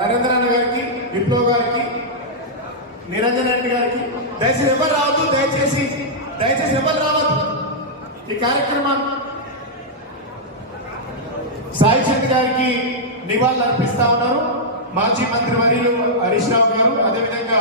నరేంద్ర అన్న గారికి, విప్లవ్ గారికి, నిరంజన్ రెడ్డి గారికి, దయచేసి ఎవరు రావద్దు, దయచేసి ఎవరు రావద్దు. ఈ కార్యక్రమం సాయి చంద్ గారికి నివాళులు అర్పిస్తా ఉన్నారు మాజీ మంత్రి వర్యులు హరీష్ రావు గారు. అదేవిధంగా